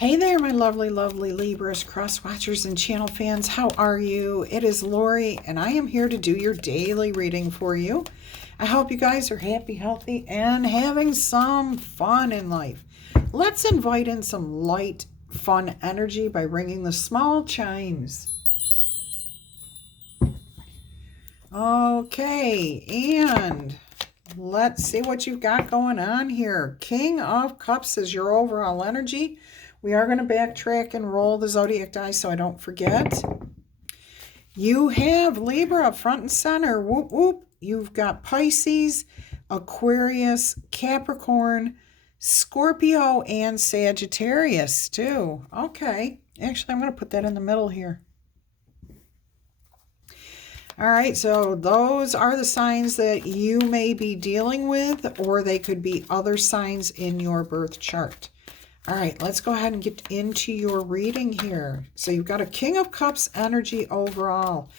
Hey there, my lovely, lovely Libras, cross watchers, and channel fans. How are you? It is Laurie, and I am here to do your daily reading for you. I hope you guys are happy, healthy, and having some fun in life. Let's invite in some light, fun energy by ringing the small chimes. Okay, and let's see what you've got going on here. King of Cups is your overall energy. We are going to backtrack and roll the zodiac die so I don't forget. You have Libra up front and center. Whoop, whoop. You've got Pisces, Aquarius, Capricorn, Scorpio, and Sagittarius too. Okay. Actually, I'm going to put that in the middle here. All right, so those are the signs that you may be dealing with, or they could be other signs in your birth chart. All right, let's go ahead and get into your reading here. So you've got a King of Cups energy overall.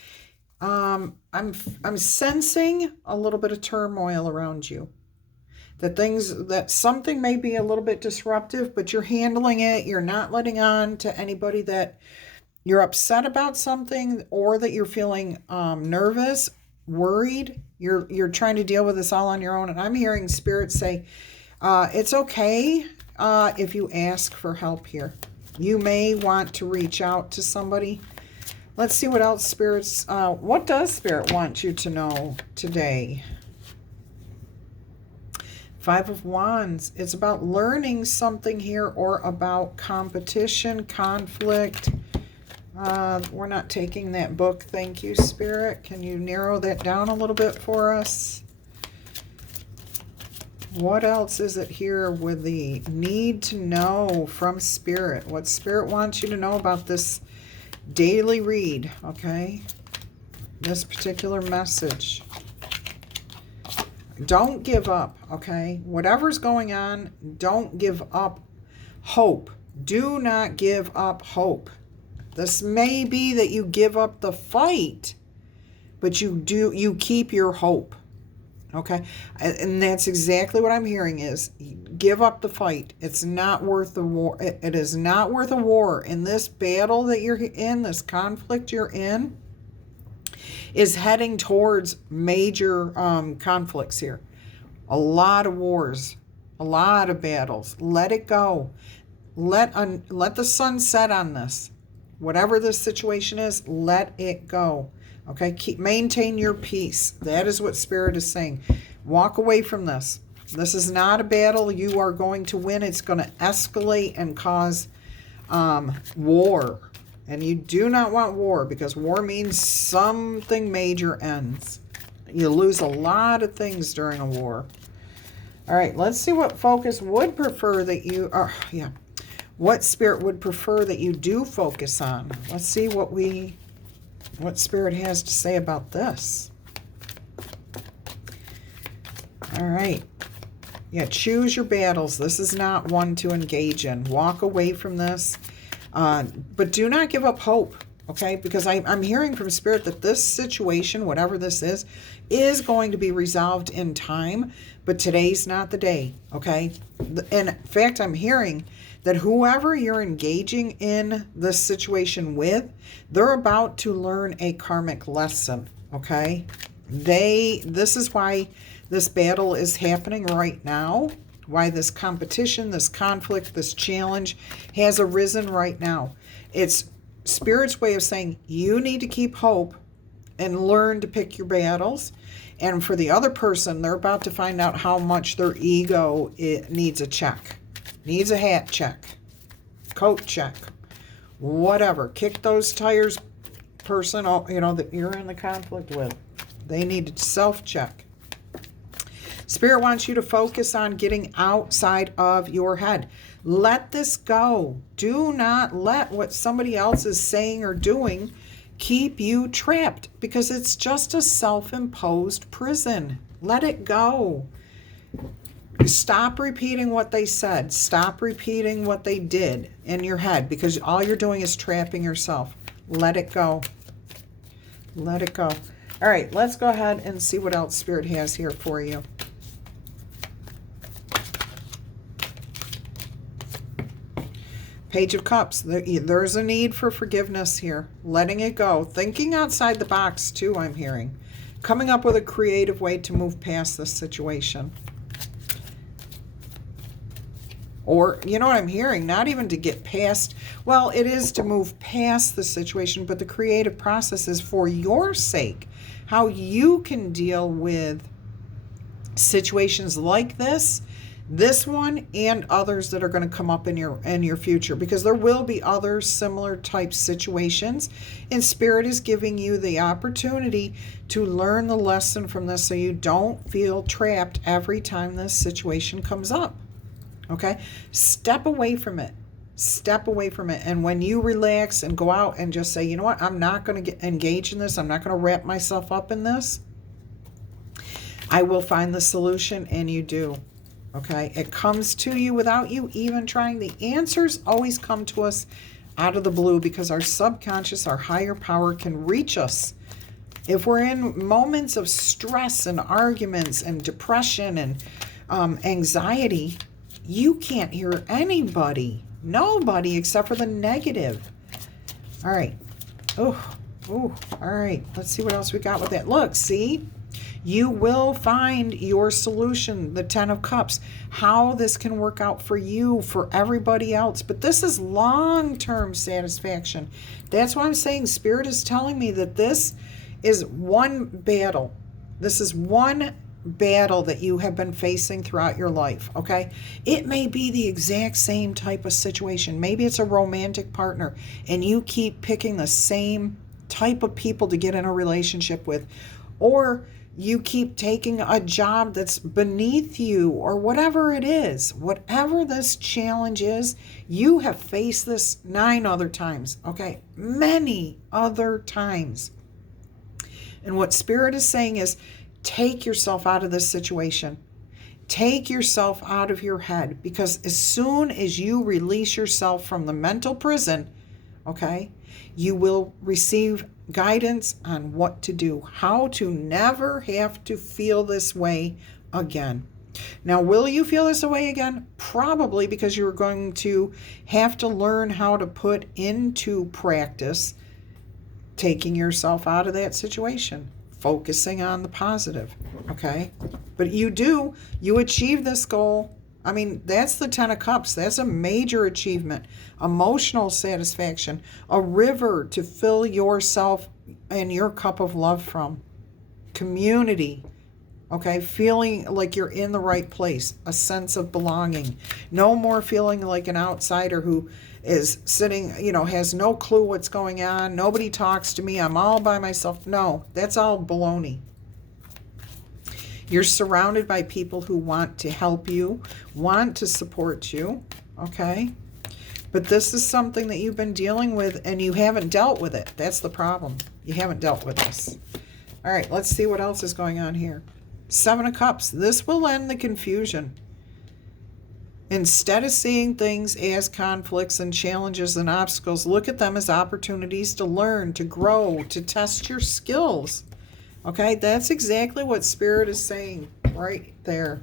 I'm sensing a little bit of turmoil around you. That something may be a little bit disruptive, but you're handling it. You're not letting on to anybody that you're upset about something, or that you're feeling nervous, worried. You're trying to deal with this all on your own. And I'm hearing Spirit say, it's okay if you ask for help here. You may want to reach out to somebody. Let's see what else Spirit's, what does Spirit want you to know today? Five of Wands. It's about learning something here, or about competition, conflict. We're not taking that book. Thank you, Spirit. Can you narrow that down a little bit for us? What else is it here with the need to know from Spirit? What Spirit wants you to know about this daily read, okay? This particular message. Don't give up, okay? Whatever's going on, don't give up hope. Do not give up hope. This may be that you give up the fight, but you keep your hope. Okay, and that's exactly what I'm hearing is give up the fight. It's not worth the war. It is not worth a war. In this battle that you're in, this conflict you're in, is heading towards major conflicts here. A lot of wars, a lot of battles. Let it go. Let the sun set on this. Whatever this situation is, let it go. Okay, maintain your peace. That is what Spirit is saying. Walk away from this. This is not a battle you are going to win. It's going to escalate and cause war. And you do not want war, because war means something major ends. You lose a lot of things during a war. All right, let's see what focus would prefer that you are. Yeah, what Spirit would prefer that you do focus on. Let's see what Spirit has to say about this. All right. Yeah, choose your battles. This is not one to engage in. Walk away from this. But do not give up hope, okay? Because I'm hearing from Spirit that this situation, whatever this is going to be resolved in time. But today's not the day, okay? In fact, I'm hearing that whoever you're engaging in this situation with, they're about to learn a karmic lesson, okay? This is why this battle is happening right now, why this competition, this conflict, this challenge has arisen right now. It's Spirit's way of saying you need to keep hope and learn to pick your battles. And for the other person, they're about to find out how much their ego needs a check. Needs a hat check, coat check, whatever. Kick those tires, person, that you're in the conflict with. They need to self-check. Spirit wants you to focus on getting outside of your head. Let this go. Do not let what somebody else is saying or doing keep you trapped, because it's just a self-imposed prison. Let it go. Stop repeating what they said. Stop repeating what they did in your head, because all you're doing is trapping yourself. Let it go. Let it go. All right, let's go ahead and see what else Spirit has here for you. Page of Cups. There's a need for forgiveness here. Letting it go. Thinking outside the box, too, I'm hearing. Coming up with a creative way to move past this situation. Or, you know what I'm hearing? Not even to get past. Well, it is to move past the situation, but the creative process is for your sake. How you can deal with situations like this one, and others that are going to come up in your future, because there will be other similar type situations, and Spirit is giving you the opportunity to learn the lesson from this so you don't feel trapped every time this situation comes up. Okay? Step away from it. Step away from it. And when you relax and go out and just say, you know what, I'm not going to engage in this. I'm not going to wrap myself up in this. I will find the solution, and you do. Okay? It comes to you without you even trying. The answers always come to us out of the blue, because our subconscious, our higher power, can reach us. If we're in moments of stress and arguments and depression and anxiety, you can't hear anybody. Nobody, except for the negative. All right. Oh, all right. Let's see what else we got with that. Look, see? You will find your solution, the Ten of Cups, how this can work out for you, for everybody else. But this is long-term satisfaction. That's why I'm saying Spirit is telling me that this is one battle. This is one battle that you have been facing throughout your life, okay? It may be the exact same type of situation. Maybe it's a romantic partner, and you keep picking the same type of people to get in a relationship with. Or you keep taking a job that's beneath you, or whatever it is. Whatever this challenge is, you have faced this 9 other times, okay? Many other times. And what Spirit is saying is, take yourself out of this situation. Take yourself out of your head, because as soon as you release yourself from the mental prison, okay, you will receive guidance on what to do, how to never have to feel this way again. Now, will you feel this way again? Probably, because you're going to have to learn how to put into practice taking yourself out of that situation, focusing on the positive, okay? But you achieve this goal. I mean, that's the Ten of Cups. That's a major achievement. Emotional satisfaction. A river to fill yourself and your cup of love from. Community. Okay? Feeling like you're in the right place. A sense of belonging. No more feeling like an outsider who is sitting, has no clue what's going on. Nobody talks to me. I'm all by myself. No, that's all baloney. You're surrounded by people who want to help you, want to support you, okay? But this is something that you've been dealing with, and you haven't dealt with it. That's the problem. You haven't dealt with this. All right, let's see what else is going on here. 7 of Cups. This will end the confusion. Instead of seeing things as conflicts and challenges and obstacles, look at them as opportunities to learn, to grow, to test your skills. Okay, that's exactly what Spirit is saying right there.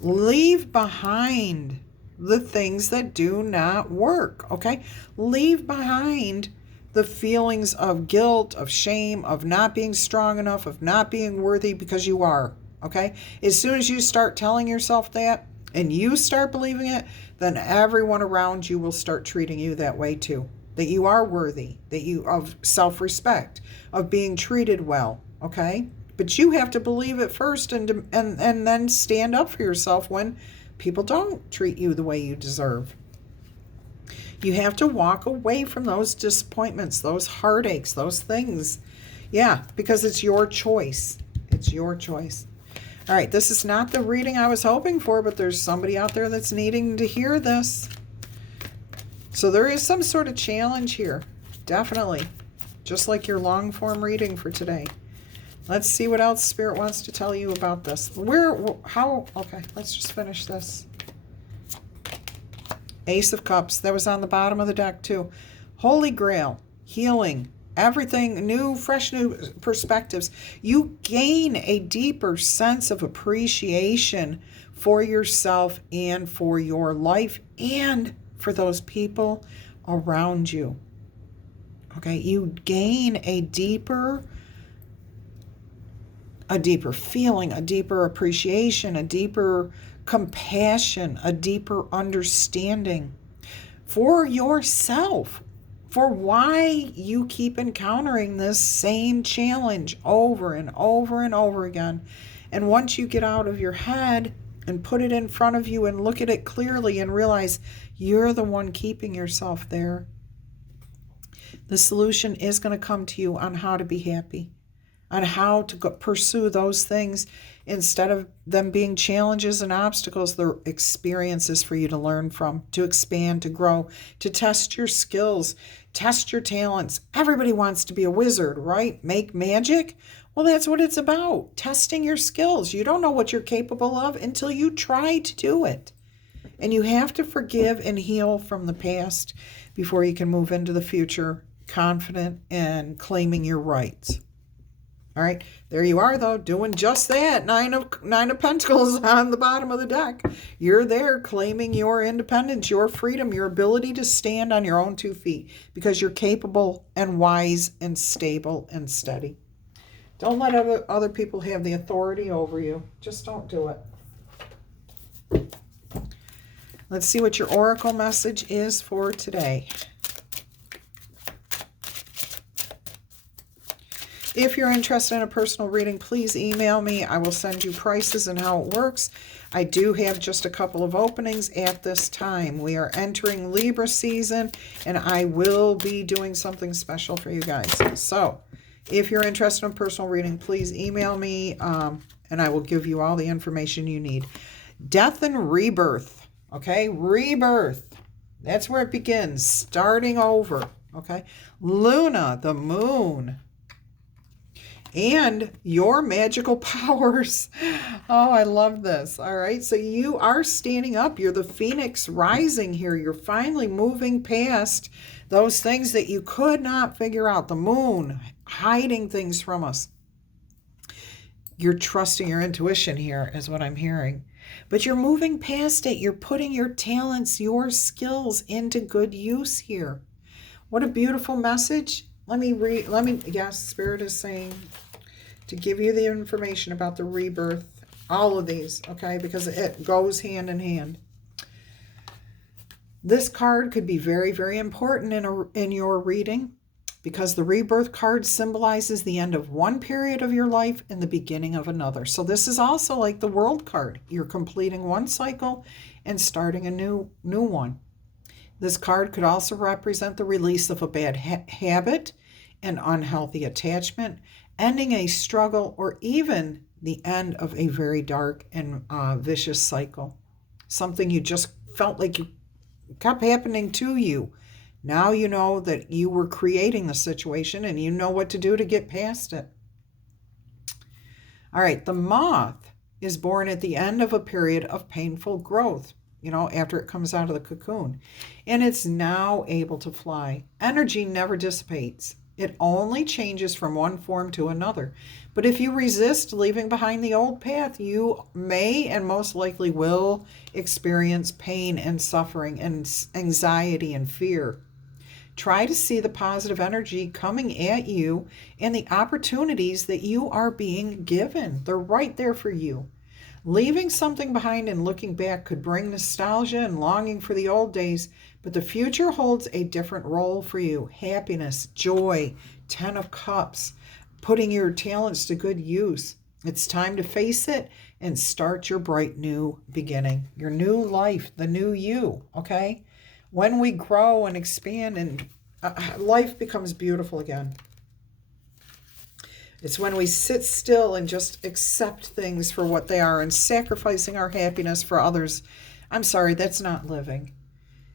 Leave behind the things that do not work, okay? Leave behind the feelings of guilt, of shame, of not being strong enough, of not being worthy, because you are, okay? As soon as you start telling yourself that and you start believing it, then everyone around you will start treating you that way too. That you are worthy, that you of self-respect, of being treated well. Okay, but you have to believe it first, and then stand up for yourself when people don't treat you the way you deserve. You have to walk away from those disappointments, those heartaches, those things. Yeah, because it's your choice. It's your choice. All right, this is not the reading I was hoping for, but there's somebody out there that's needing to hear this. So there is some sort of challenge here, definitely, just like your long form reading for today. Let's see what else Spirit wants to tell you about this. Okay, let's just finish this. Ace of Cups. That was on the bottom of the deck too. Holy Grail. Healing. Everything new, fresh new perspectives. You gain a deeper sense of appreciation for yourself and for your life and for those people around you. Okay, you gain a deeper feeling, a deeper appreciation, a deeper compassion, a deeper understanding for yourself, for why you keep encountering this same challenge over and over and over again. And once you get out of your head and put it in front of you and look at it clearly and realize you're the one keeping yourself there, the solution is going to come to you on how to be happy, on how to pursue those things instead of them being challenges and obstacles. They're experiences for you to learn from, to expand, to grow, to test your skills, test your talents. Everybody wants to be a wizard, right? Make magic. Well, that's what it's about, testing your skills. You don't know what you're capable of until you try to do it. And you have to forgive and heal from the past before you can move into the future confident and claiming your rights. All right, there you are, though, doing just that. Nine of Pentacles on the bottom of the deck. You're there claiming your independence, your freedom, your ability to stand on your own 2 feet because you're capable and wise and stable and steady. Don't let other people have the authority over you. Just don't do it. Let's see what your oracle message is for today. If you're interested in a personal reading, please email me. I will send you prices and how it works. I do have just a couple of openings at this time. We are entering Libra season, and I will be doing something special for you guys. So if you're interested in a personal reading, please email me, and I will give you all the information you need. Death and rebirth, okay? Rebirth. That's where it begins, starting over, okay? Luna, the moon, and your magical powers. Oh, I love this. All right. So you are standing up. You're the phoenix rising here. You're finally moving past those things that you could not figure out. The moon hiding things from us. You're trusting your intuition here is what I'm hearing. But you're moving past it. You're putting your talents, your skills into good use here. What a beautiful message. Yes, Spirit is saying to give you the information about the rebirth, all of these, okay, because it goes hand in hand. This card could be very, very important in your reading because the rebirth card symbolizes the end of one period of your life and the beginning of another. So this is also like the world card. You're completing one cycle and starting a new one. This card could also represent the release of a bad habit, an unhealthy attachment, ending a struggle, or even the end of a very dark and vicious cycle. Something you just felt like you kept happening to you. Now you know that you were creating the situation and you know what to do to get past it. All right, the moth is born at the end of a period of painful growth, after it comes out of the cocoon. And it's now able to fly. Energy never dissipates. It only changes from one form to another. But if you resist leaving behind the old path, you may and most likely will experience pain and suffering and anxiety and fear. Try to see the positive energy coming at you and the opportunities that you are being given. They're right there for you. Leaving something behind and looking back could bring nostalgia and longing for the old days, but the future holds a different role for you. Happiness, joy, 10 of Cups, putting your talents to good use. It's time to face it and start your bright new beginning, your new life, the new you, okay? When we grow and expand and life becomes beautiful again. It's when we sit still and just accept things for what they are and sacrificing our happiness for others. I'm sorry, that's not living.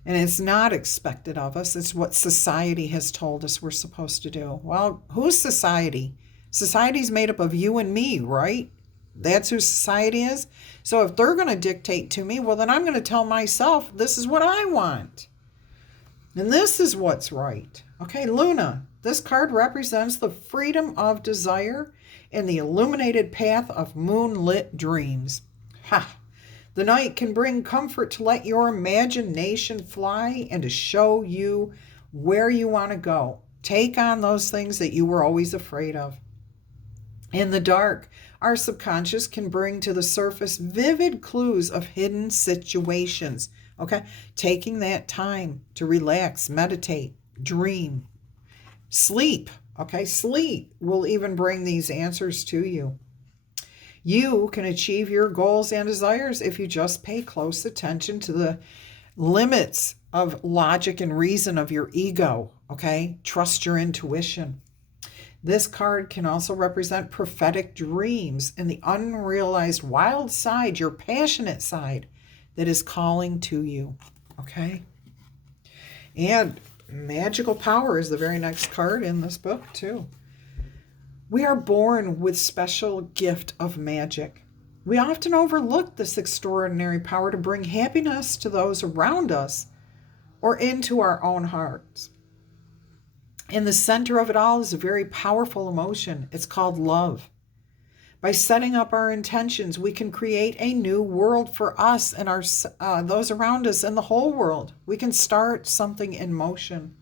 And it's not expected of us. It's what society has told us we're supposed to do. Well, who's society? Society's made up of you and me, right? That's who society is. So if they're going to dictate to me, well, then I'm going to tell myself this is what I want. And this is what's right. Okay, Luna. This card represents the freedom of desire and the illuminated path of moonlit dreams. Ha! The night can bring comfort to let your imagination fly and to show you where you want to go. Take on those things that you were always afraid of. In the dark, our subconscious can bring to the surface vivid clues of hidden situations. Okay? Taking that time to relax, meditate, dream, sleep. Okay? Sleep will even bring these answers to you. You can achieve your goals and desires if you just pay close attention to the limits of logic and reason of your ego. Okay? Trust your intuition. This card can also represent prophetic dreams and the unrealized wild side, your passionate side, that is calling to you. Okay? And magical power is the very next card in this book, too. We are born with special gift of magic. We often overlook this extraordinary power to bring happiness to those around us or into our own hearts. In the center of it all is a very powerful emotion. It's called love. By setting up our intentions, we can create a new world for us and our those around us and the whole world. We can start something in motion,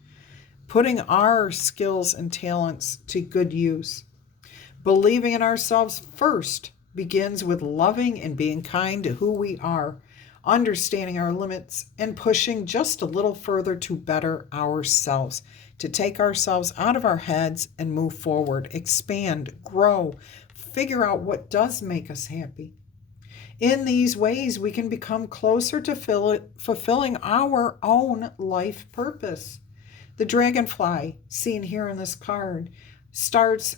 putting our skills and talents to good use. Believing in ourselves first begins with loving and being kind to who we are, understanding our limits, and pushing just a little further to better ourselves, to take ourselves out of our heads and move forward, expand, grow, figure out what does make us happy. In these ways, we can become closer to fulfilling our own life purpose. The dragonfly, seen here in this card, starts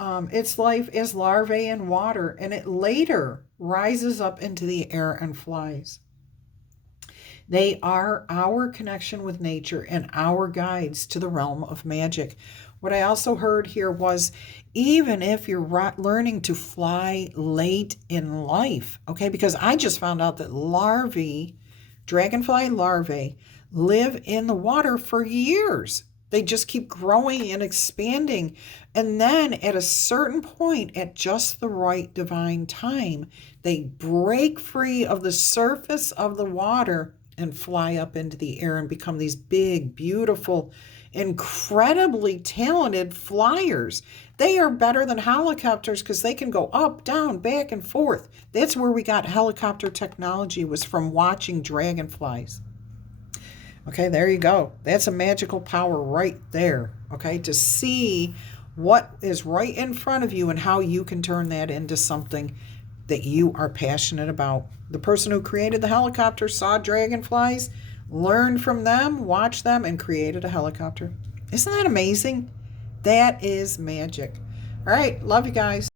its life as larvae in water, and it later rises up into the air and flies. They are our connection with nature and our guides to the realm of magic. What I also heard here was, even if you're learning to fly late in life, okay, because I just found out that dragonfly larvae, live in the water for years. They just keep growing and expanding. And then at a certain point, at just the right divine time, they break free of the surface of the water and fly up into the air and become these big, beautiful, incredibly talented flyers. They are better than helicopters because they can go up, down, back, and forth. That's where we got helicopter technology, was from watching dragonflies. Okay, there you go. That's a magical power right there, okay, to see what is right in front of you and how you can turn that into something that you are passionate about. The person who created the helicopter saw dragonflies, learned from them, watched them, and created a helicopter. Isn't that amazing? That is magic. All right, love you guys.